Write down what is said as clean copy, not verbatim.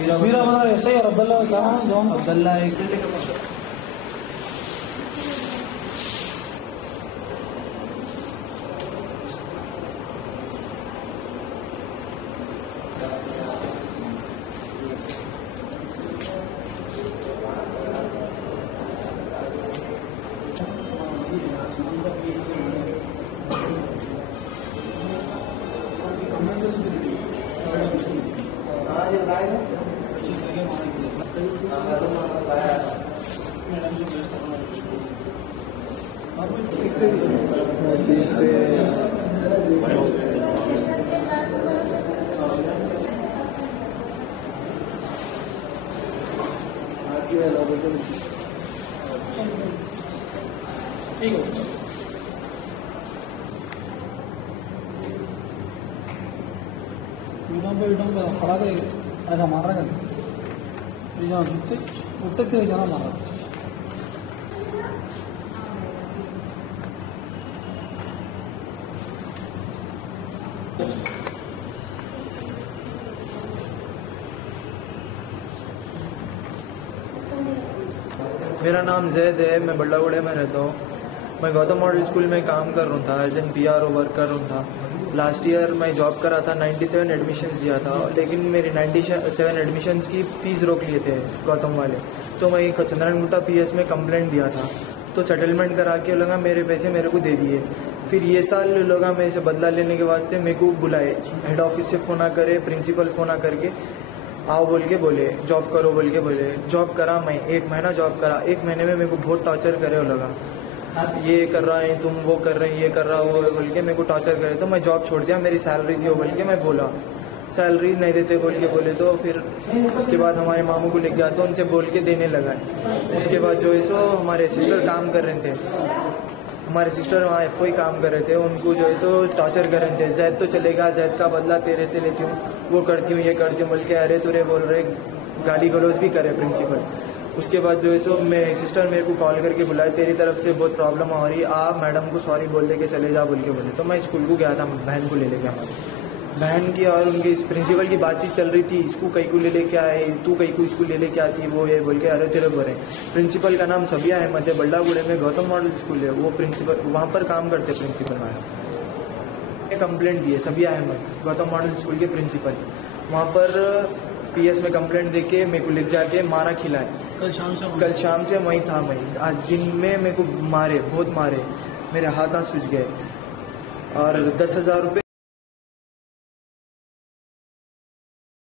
वीरा बना ऐसे ही। और अब्दुल्ला क्या नाम है? जॉन अब्दुल्ला एक ठीक है। यूटर्न पे खड़ा के ऐसा मार रहा है। यहाँ उठते फिर जाना मार रहा। मेरा नाम जैद है, मैं बल्लागुड़े में रहता हूँ। मैं गौतम मॉडल स्कूल में काम कर रहा था, एज एन PRO वर्क कर रहा था। लास्ट ईयर मैं जॉब करा था, 97 एडमिशन्स दिया था, लेकिन मेरी 97 एडमिशन्स की फ़ीस रोक लिए थे गौतम वाले। तो मैं चंद्रन गुट्टा PS में कंप्लेंट दिया था, तो सेटलमेंट करा के लोग मेरे पैसे मेरे को दे दिए। फिर ये साल लोग मेरे से बदला लेने के वास्ते मेरे को बुलाए, हेड ऑफिस से फ़ोन करे, प्रिंसिपल फ़ोन करके आओ बोल के बोले, जॉब करो बोल के बोले। जॉब करा मैं, 1 महीना जॉब करा। 1 महीने में मेरे को बहुत टॉर्चर करे वो लगा, ये कर रहा है तुम, वो कर रहे हैं, ये कर रहा हो बोल के मेरे को टॉर्चर करे। तो मैं जॉब छोड़ दिया। मेरी सैलरी दियो बोल के मैं बोला, सैलरी नहीं देते बोल के बोले। तो फिर उसके बाद हमारे मामू को लेके गया तो उनसे बोल के देने लगा। उसके बाद जो है सो हमारे सिस्टर काम कर रहे थे, हमारे सिस्टर वहाँ FOI काम कर रहे थे, उनको जो है सो टॉर्चर कर रहे थे। जैद तो चलेगा, जैद का बदला तेरे से लेती हूँ, वो करती हूँ, ये करती हूँ बोल के अरे तुरे बोल रहे, गाली गलौज भी करे प्रिंसिपल। उसके बाद जो है सो मेरे सिस्टर मेरे को कॉल करके बुलाए, तेरी तरफ से बहुत प्रॉब्लम आ रही, आप मैडम को सॉरी बोल दे के चले जा बोल के बोले। तो मैं स्कूल को गया था बहन को ले लेके, हमारी बहन की और उनकी प्रिंसिपल की बातचीत चल रही थी। इसको कहीं को ले लेके आए, तू कहीं को इसको ले लेके आती, वो ये बोल के अरे तेरे बोले। प्रिंसिपल का नाम सबिया अहमद है, बल्लागुड़े में गौतम मॉडल स्कूल है, वो प्रिंसिपल वहाँ पर काम करते प्रिंसिपल मैडम। कंप्लेंट दी है सबिया अहमद, गौतम मॉडल स्कूल के प्रिंसिपल। वहाँ पर PS में कंप्लेंट दे के मेरे को ले जाके मारा खिलाए। कल शाम से वहीं था मैं। आज दिन में मेरे को मारे, बहुत मारे, मेरे हाथ सूज गए और 10,000 रुपये